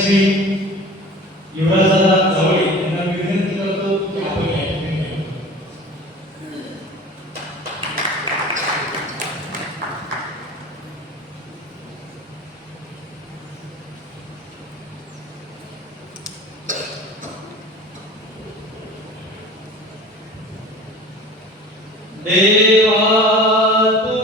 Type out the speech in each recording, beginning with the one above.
ಶ್ರೀ ಯುವರಾಜನ ಚೌಳಿ ಎಂಬ ವಿನಂತಿಗಳು ಜ್ಞಾಪನೆ देवा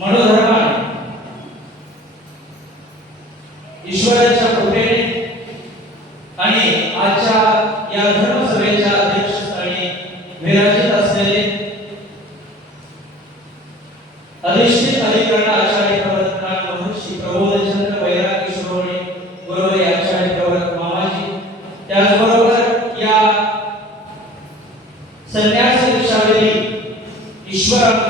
मनोधर्माने ईश्वराच्या कृपेने आणि आजच्या या धर्मसभेच्या असलेले अधिष्ठित अधिकरण आचार्य प्रवर्तकान महर्षी प्रबोधचंद्र वैरागी शिरोणे बरोबर आचार्य प्रवर्तक मामाजी. त्याचबरोबर या संन्यास ईश्वर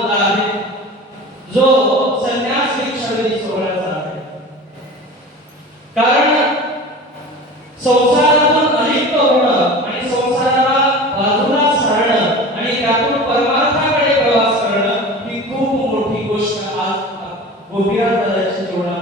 गोपिया तळ्याची निवडा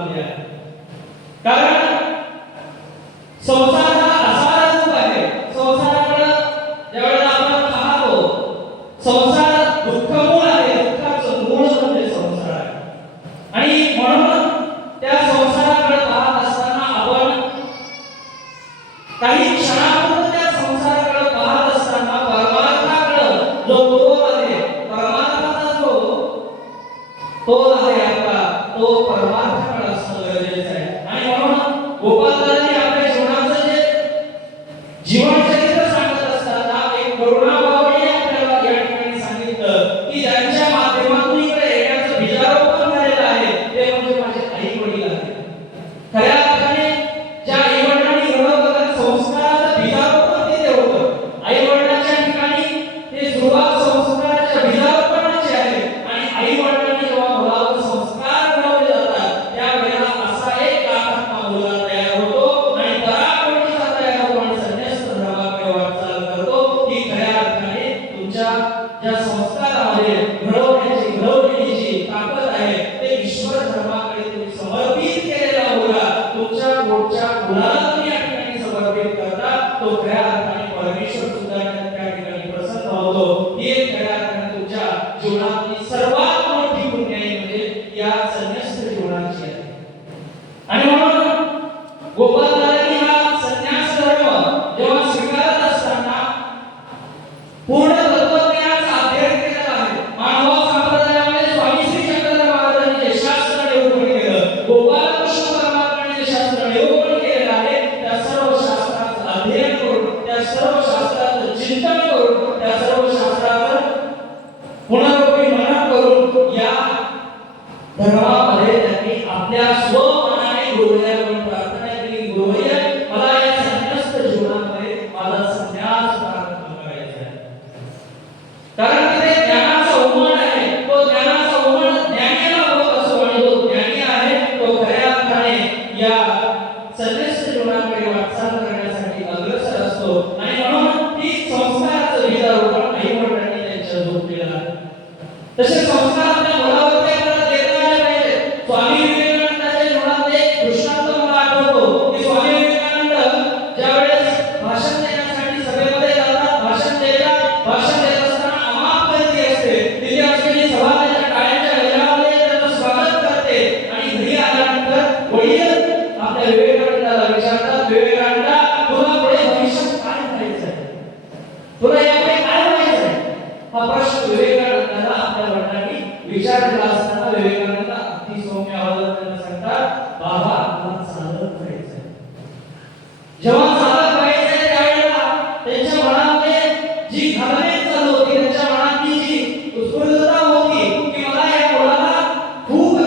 त्या सर्व शास्त्राचं चिंतन करून त्या सर्व शास्त्राचं पुनरोपी मनन करून या धर्मा असताना विवेकानंद अति सौम्य आवाजात त्यांना सांगतात बाबा मला चालत करायचंय जेव्हा चालत करायचंय त्यावेळेला त्यांच्या मनामध्ये जी चालू होती त्यांच्या मनातली जी उत्स्फूर्तता होती की मला या मुलाला खूप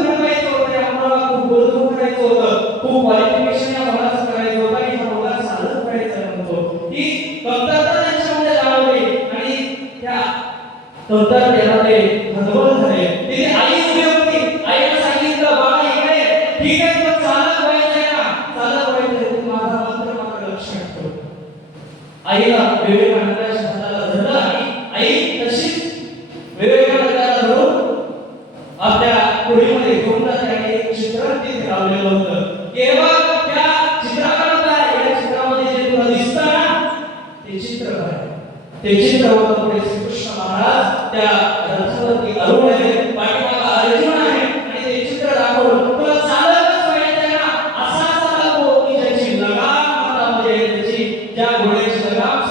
होतं या मुलाला खूप करायचं होतं खूप क्वालिफिकेशन या मुलाचं करायचं होतं आणि हा चालत म्हणतो. ही कमतरता त्यांच्यामध्ये जाणवली आणि त्या कमतरतेमध्ये हतबल झाले. तिथे आई आपल्या पुढीमध्ये घेऊन जाते एक चित्र तिथे लावलेलं होतं. केवळ त्या चित्राकरता या चित्रामध्ये जे तुला दिसतं ना ते चित्र काय ते चित्र होतं पुढे श्रीकृष्ण महाराज त्या रथावरती अरुण आहे. पाठीमागं अर्जुन आहे. आणि ते चित्र दाखवलं तुला चालतच व्हायचंय ना. असा चालतो की ज्याची लगाम हातामध्ये त्याची ज्या घोड्याची लगाम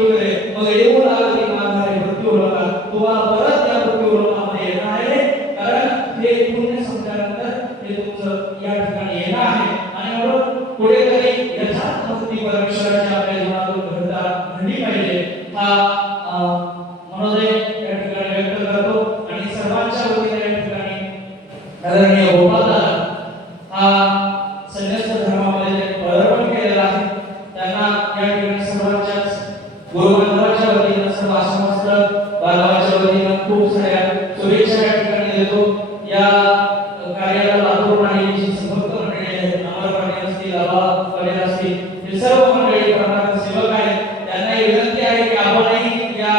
वगैरे मग येऊ लागली तुम्हाला परत त्या येणार आहे कारण हे पुण्य संपल्यानंतर हे तुमचं या ठिकाणी येणार आहे. आणि म्हणून कुठेतरी यथार्थ भक्ती आपल्या जीवनातून घडता घडली पाहिजे. हा मनोदय या ठिकाणी व्यक्त करतो. आणि सर्वांच्या वतीने या ठिकाणी आदरणीय हो- हे सर्व मंडळी प्रमाणात सेवक आहेत. त्यांनाही विनंती आहे की आपणही या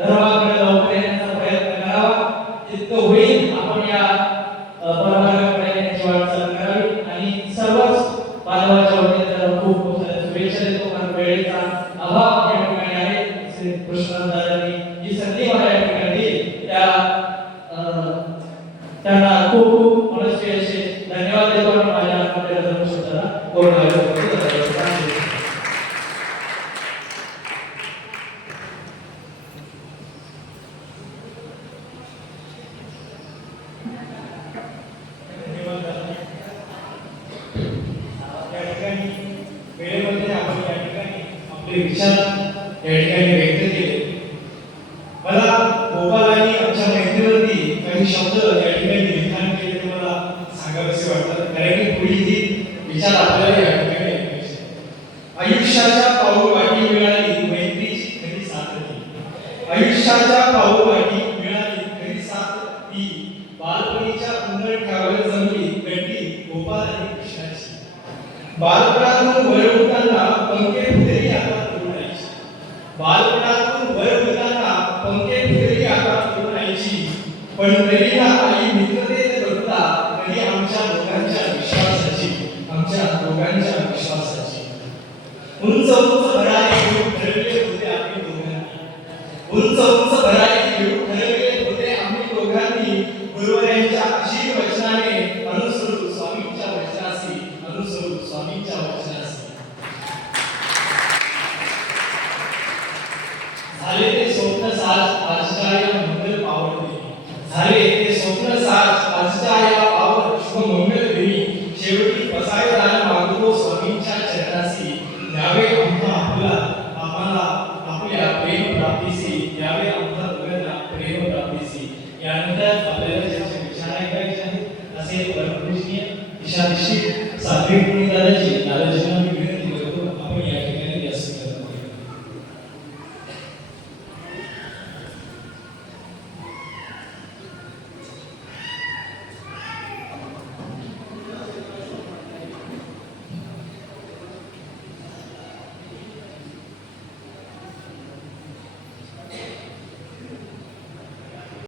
धर्माकडे लवकर येण्याचा प्रयत्न करावा. जितकं होईल आपण या अ, परमार्गाकडे येण्याची वाटचाल करावी. आणि सर्वच बांधवाच्या वतीने त्याला खूप खूप शुभेच्छा देतो. कारण वेळेचा अभाव या ठिकाणी आहे. श्री कृष्णदादांनी जी संधी मला या ठिकाणी दिली त्या त्यांना खूप खूप मनस्वी असे धन्यवाद देतो आणि माझ्या आपल्या धर्मशब्दाला पूर्ण आपले विचार या ठिकाणी व्यक्त केले. मला गोपाल आणि आमच्या मैत्रीवरती काही शब्द या ठिकाणी लिखाण केले ते मला सांगावेसे वाटतात. कारण की पुढील ही विचार आपल्याला या ठिकाणी ऐकायचे आयुष्याच्या पाऊल वाटी मिळाली मैत्रीची खरी साथ ती आयुष्याच्या पाऊल वाटी मिळाली खरी साथ ती बालपणीच्या उंबरठ्यावर जमली गड्डी गोपाल आणि कृष्णाची. बालपणातून वर उठताना पंखे फुले बालपणातून वर होताना पंखे फुलेरी हातात उडायची पण तरी ना आई मित्रतेत बघता कधी आमच्या दोघांच्या विश्वासाची आमच्या दोघांच्या विश्वासाची. उंच उंच झाले. ते स्वप्न साज